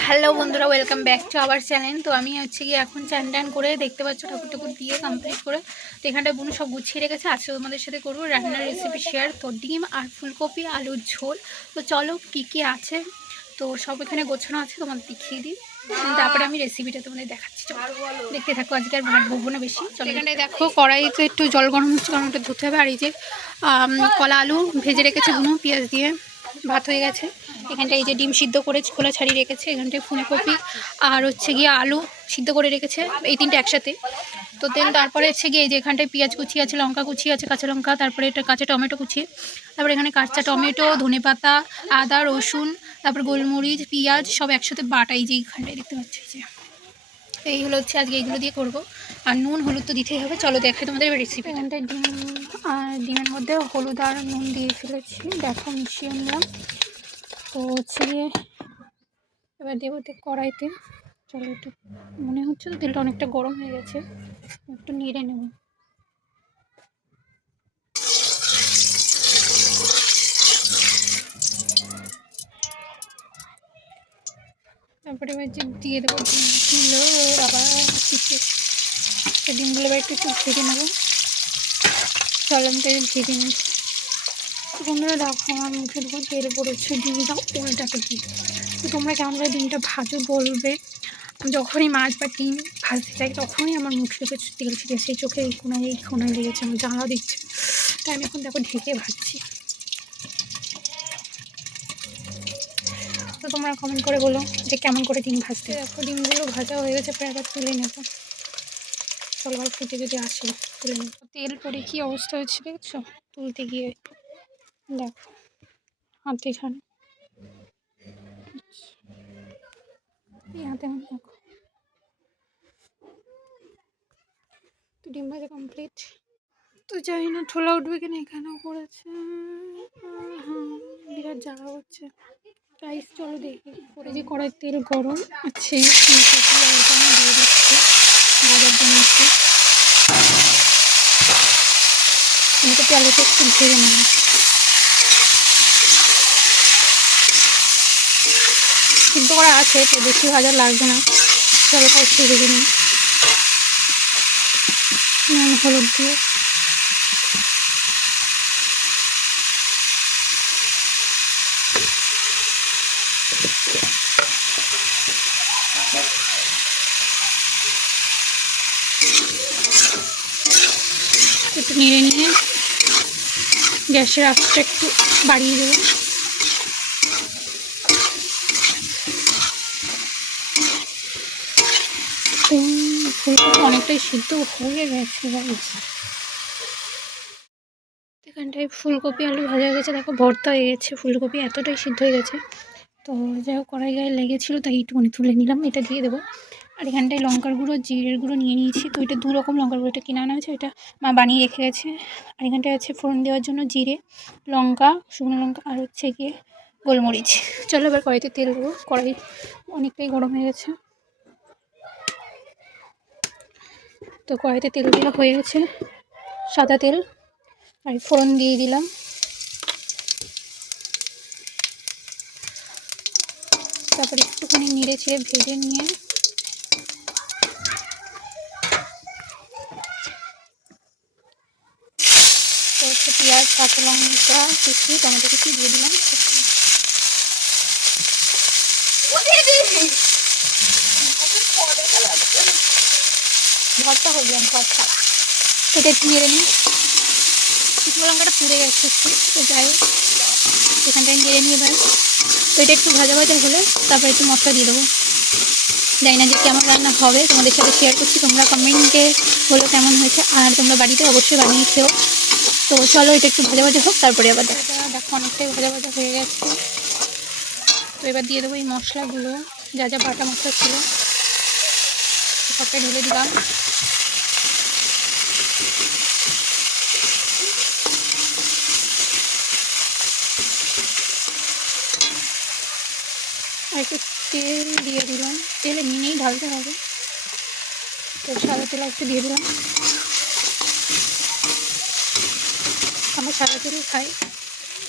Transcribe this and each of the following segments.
Hello বন্ধুরা, welcome back to our channel. তো আমি হচ্ছে গিয়ে এখন চান টান করে দেখতে পাচ্ছ ঠাকুর ঠাকুর দিয়ে কমপ্লিট করে তো এখানটায় বোন সব গুছিয়ে রেখেছে। আজকে তোমাদের সাথে করবো রান্নার রেসিপি শেয়ার। তো ডিম আর ফুলকপি আলুর ঝোল। তো চলো কী কী আছে, তো সব এখানে গোছানো আছে, তোমাদের দেখিয়ে দিই। তারপরে আমি রেসিপিটা তোমাদের দেখাচ্ছি, দেখতে থাকো। আজকে আর ভাত বলবো না বেশি। চলো এখানটায় দেখো কড়াইতে একটু জল গরম হচ্ছে, কারণ ওটা ধুতে হবে। আর এই যে কলা আলু ভেজে রেখেছে বোন পেঁয়াজ দিয়ে, ভাত হয়ে গেছে। এখানটায় এই যে ডিম সিদ্ধ করে খোলা ছাড়িয়ে রেখেছে। এখানটায় ফুলকপি আর হচ্ছে গিয়ে আলু সিদ্ধ করে রেখেছে, এই তিনটে একসাথে। তো দেন তারপরে হচ্ছে গিয়ে এই যে এখানটায় পেঁয়াজ কুচি আছে, লঙ্কা কুচি আছে, কাঁচা লঙ্কা, তারপরে এটা কাঁচা টমেটো কুচি, তারপরে এখানে কাঁচা টমেটো, ধনেপাতা, আদা, রসুন, তারপর গোলমরিচ, পেঁয়াজ সব একসাথে বাটা। এই যে এইখানটায় দেখতে পাচ্ছি যে এই হলো হচ্ছে আজকে এইগুলো দিয়ে করবো। আর নুন হলুদ তো দিতেই হবে। চলো দেখাই তোমাদের রেসিপি। এখানটায় ডিম আর ডিমের মধ্যে হলুদ আর নুন দিয়ে ফেলেছি, দেখো মিশিয়ে নিলাম। তো হচ্ছে গিয়ে এবার দেবো কড়াইতে। চলো একটু, মনে হচ্ছে তো তেলটা অনেকটা গরম হয়ে গেছে, একটু নেড়ে নেব। তারপরে এবার যে দিয়ে দেবো ডিমগুলো, আবার ডিমগুলো এবার একটু ভেজে নেবো। চলো আমি তেল ভেজে নিই। তোমরা দেখো আমার মুখের উপর তেল পড়েছে, ডিমটা উল্টাতে কি। তো তোমরা কেমন করে ডিমটা ভাজো বলবে। যখনই মাছ বা ডিম ভাজতে যাই তখনই আমার মুখের উপর তেল ছিটে, সেই চোখে এই কোনায় লেগেছে, আমার জ্বালা দিচ্ছে। তাই আমি এখন দেখো ঢেকে ভাজছি। তো তোমরা কমেন্ট করে বলো যে কেমন করে ডিম ভাজতে। দেখো ডিমগুলো ভাজা হয়ে গেছে, প্রায় এবার তুলে নেবো। চলো আর ফুটে যদি আসে তুলে নেবো। তেল পরে কি অবস্থা হয়েছে দেখছো, তুলতে গিয়ে দেখো হাতে এখানে এই হাতে আমার দেখো। তো ডিম ভাজা কমপ্লিট। তো জানি না ঠোলা উঠবে কিনা, এখানেও পড়েছে। বিরাট জ্বালা হচ্ছে। রাইস চলো দেখি পরে। যে কড়াই তেল গরম আছে, ফুলকপি আলুটা আমি দিয়ে দিচ্ছি ভাজার জন্য। ফুলকপি আলুটা একটু ভেজে নেব। সিদ্ধ করা আছে, তো বেশি ভাজা লাগবে না। চলোটা একটু ভেজে নিই নুন হলুদ দিয়ে। একটু নেড়ে নিয়ে গ্যাসের আঁচটা একটু বাড়িয়ে দেবো। ফুলকপি অনেকটাই সিদ্ধ হয়ে গেছে। এখানটায় ফুলকপি আলু ভাজা হয়ে গেছে, দেখো ভর্তা হয়ে গেছে। ফুলকপি এতটাই সিদ্ধ হয়ে গেছে। তো যাই হোক কড়াই গায়ে লেগেছিলো তাই একটুখানি তুলে নিলাম, এটা দিয়ে দেবো। আর এখানটায় লঙ্কার গুঁড়ো জিরের গুঁড়ো নিয়ে নিয়েছি। তো এটা 2 রকম লঙ্কার গুঁড়ো, এটা কিনে আনা হয়েছে, এটা মা বানিয়ে রেখে গেছে। আর এখানটায় আছে ফোড়ন দেওয়ার জন্য জিরে, লঙ্কা, শুকনো লঙ্কা, আর হচ্ছে গিয়ে গোলমরিচ। চলো এবার কড়াইতে তেল দেবো। কড়াই অনেকটাই গরম হয়ে গেছে। তো কড়াইতে তেল দেওয়া হয়ে গেছে, সাদা তেল। আর ফোড়ন দিয়ে দিলাম। তারপরে একটুখানি নেড়ে ছেড়ে ভেজে নিয়ে তো হচ্ছে পেঁয়াজ, কাঁচা লঙ্কা কুচি, টমেটো কুচি দিয়ে দিলাম। ভর্তা হয়ে গেলাম ভর্তা। এটা একটু নেড়ে নিই। শুকনো লঙ্কাটা পুড়ে গেছে একটু, তো যাই হোক এখানটায় নেড়ে নিয়ে এবার। তো এটা একটু ভাজা ভাজা হলে তারপরে একটু মশলা দিয়ে দেবো। জানি না যে কেমন রান্না হবে, তোমাদের সাথে শেয়ার করছি। তোমরা কমেন্টে বলো কেমন হয়েছে, আর তোমরা বাড়িতে অবশ্যই বানিয়ে খেও। তো চলো এটা একটু ভাজা ভাজা হোক, তারপরে আবার দেখো অনেকটাই ভাজা ভাজা হয়ে গেছে। তো এবার দিয়ে দেবো এই মশলাগুলো, যা যা বাটা মশলা ছিল সবটাই ঢেলে দিলাম। আর একটু তেল দিয়ে দিলাম, তেল এমনিই ঢালতে হবে। তো সাদা তেল একটু দিয়ে দিলাম, আমরা সাদা তেল খাই।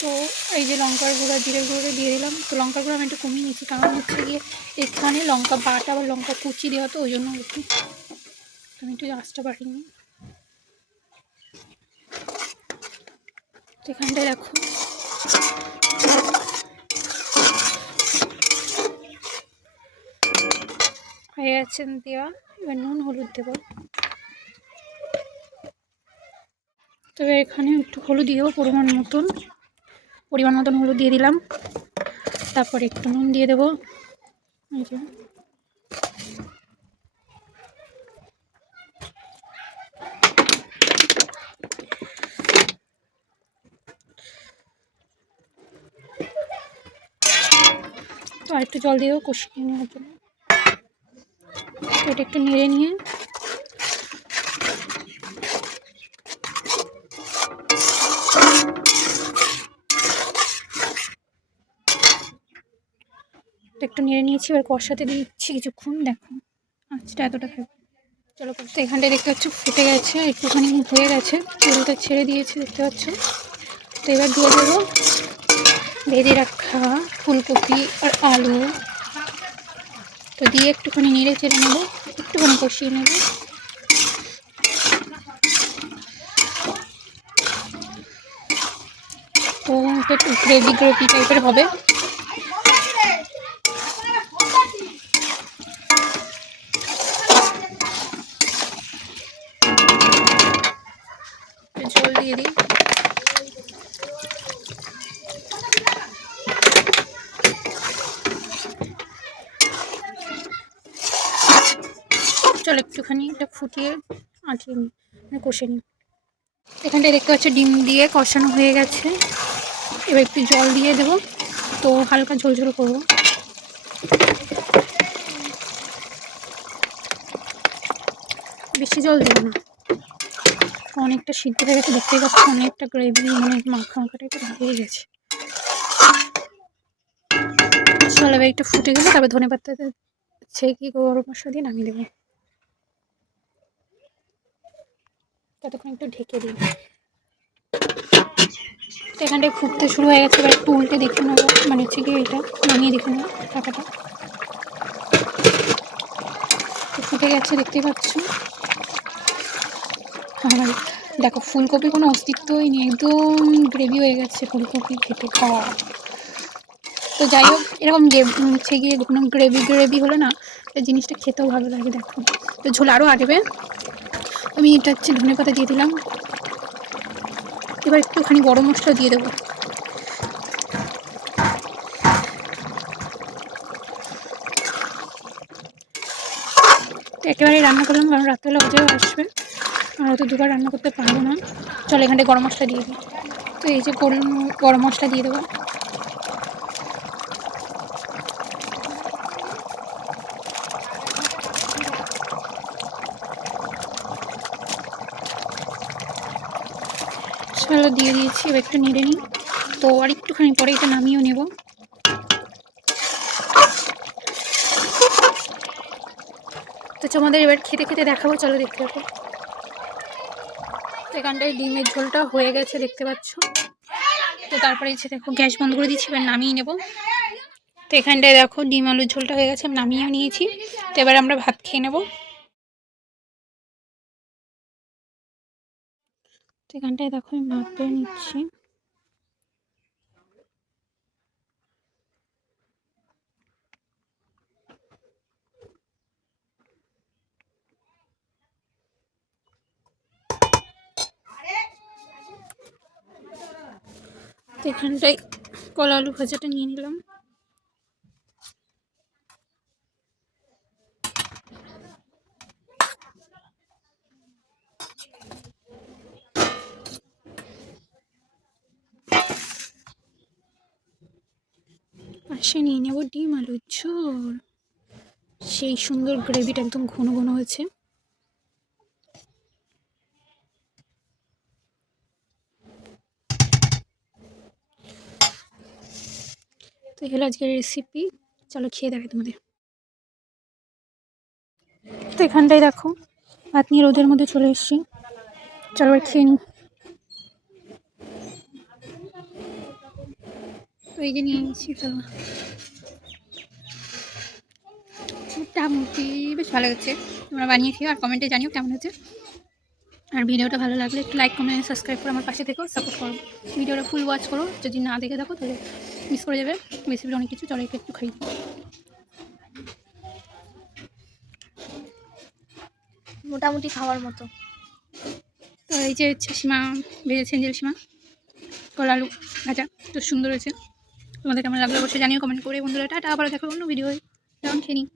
তো এই যে লঙ্কার গুঁড়া জিরে গুঁড়ো দিয়ে দিলাম। তো লঙ্কার গুঁড়ো আমি একটু কমিয়ে নিচ্ছি, কারণ হচ্ছে গিয়ে এখানে লঙ্কা বাটা বা লঙ্কা কুচি দেওয়া, তো ওই জন্য একটু আমি একটু আঁচটা বাড়িনি। তো এখানটায় দেখো হয়ে গেছে দেওয়া। এবার নুন হলুদ দেবো। তবে এখানে একটু হলুদ দিয়ে দেবো পরিমাণ মতন হলুদ দিয়ে দিলাম। তারপরে একটু নুন দিয়ে দেবো। এই যে তো আর একটু জল দিয়ে দেবো কষিয়ে নেওয়ার জন্য। এটা একটু নেড়ে নিয়ে নিয়েছি। এবার কষাতে দিচ্ছি কিছুক্ষণ। দেখো আঁচটা এতটা থাকবে। চলো তো এখানটায় দেখতে পাচ্ছ ফুটে গেছে, একটুখানি হয়ে গেছে, তেলটা ছেড়ে দিয়েছে দেখতে পাচ্ছ। তো এবার দিয়ে দেবো ভেজে রাখা ফুলকপি আর আলু। তো দিয়ে একটুখানি নেড়ে চেড়ে নেবো, একটুখানি কষিয়ে নেব। তো একটু গ্রেভি টাইপের হবে। জল দিয়ে দিই। চলো একটুখানি এটা ফুটিয়ে আঁটিয়ে নিই, মানে কষে নিই। এখানটায় দেখতে পাচ্ছ ডিম দিয়ে কষানো হয়ে গেছে। এবার একটু জল দিয়ে দেবো। তো হালকা ঝোল করবো। বেশি জল দেবো না, অনেকটা সিদ্ধ হয়ে গেছে দেখতেই পাচ্ছি। অনেকটা গ্রেভি মানে মাখা টাইপের হয়ে গেছে। চলো এবার একটু ফুটে গেলে তারপর ধনেপাতা ছেঁকে গরম মশলা দিয়ে নামিয়ে দেবো। ততক্ষণ একটু ঢেকে দিই। এখানটায় ফুটতে শুরু হয়ে গেছে। এবার একটু উল্টে দেখে নেবো, মানে হচ্ছে কি এটা নামিয়ে দেখে নেবো টাকাটা। ফুটে গেছে দেখতেই পাচ্ছ। আর দেখো ফুলকপি কোনো অস্তিত্বই নেই, একদম গ্রেভি হয়ে গেছে ফুলকপি খেতে খাওয়া। তো যাই হোক, এরকম হচ্ছে গিয়ে কোনো গ্রেভি হলে না জিনিসটা খেতেও ভালো লাগে। দেখো তো ঝোল আরও আসবে। আমি এটা হচ্ছে ধনেপাতা দিয়ে দিলাম। এবার একটুখানি গরম মশলা দিয়ে দেবো। তো একেবারেই রান্না করলাম, কারণ রাত্রেবেলা ওদেরও আসবে, আর হয়তো দুবার রান্না করতে পারবো না। চলো এখানটায় গরম মশলা দিয়ে দিই। তো এই যে গরম মশলা দিয়ে দেবো। মশলা দিয়ে দিয়েছি, এবার একটু নেড়ে নিই। তো আর একটুখানি পরে এটা নামিয়েও নেব। তো তোমাদের এবার খেতে দেখাবো, চলো দেখতে থাকো। তো এখানটায় ডিমের ঝোলটা হয়ে গেছে দেখতে পাচ্ছ। তো তারপরে এসে দেখো গ্যাস বন্ধ করে দিচ্ছি, এবার নামিয়ে নেব। তো এখানটায় দেখো ডিম আলুর ঝোলটা হয়ে গেছে, নামিয়েও নিয়েছি। তো এবার আমরা ভাত খেয়ে নেব। তো এখানটায় দেখো আমি ভাত পেয়ে নিচ্ছি। তো এখানটায় কলা আলু ভাজাটা নিয়ে নিলাম। পাশে নিয়ে নেব ডিম আলুর ঝোল। সেই সুন্দর গ্রেভিটা একদম ঘন হয়েছে। তো এগুলো আজকের রেসিপি, চলো খেয়ে দেখাই তোমাদের। তো এখানটায় দেখো ভাত নিয়ে রোদের মধ্যে চলে এসেছি। চলো খেয়ে নিই। তো এই যে নিয়ে নিচ্ছি, চলো। মোটামুটি বেশ ভালো হচ্ছে। তোমরা বানিয়ে খেও আর কমেন্টে জানিও কেমন হচ্ছে। আর ভিডিওটা ভালো লাগলে একটু লাইক কমেন্ট সাবস্ক্রাইব করে আমার পাশে থেকেও সাপোর্ট করো। ভিডিওটা ফুল ওয়াচ করো, যদি না দেখে থাকো তাহলে মিস করে যাবে রেসিপির অনেক কিছু। চলো একটু খাই। মোটামুটি খাওয়ার মতো। তো এই যে হচ্ছে সীমা ভেজেছে, এঞ্জেল সীমা কলা আলু ভাজা, তো সুন্দর হয়েছে। তোমাদের কেমন লাগলো অবশ্যই জানিও কমেন্ট করে বন্ধুরা। টাটা, আবার দেখো অন্য ভিডিও। যেমন খেয়ে নিই।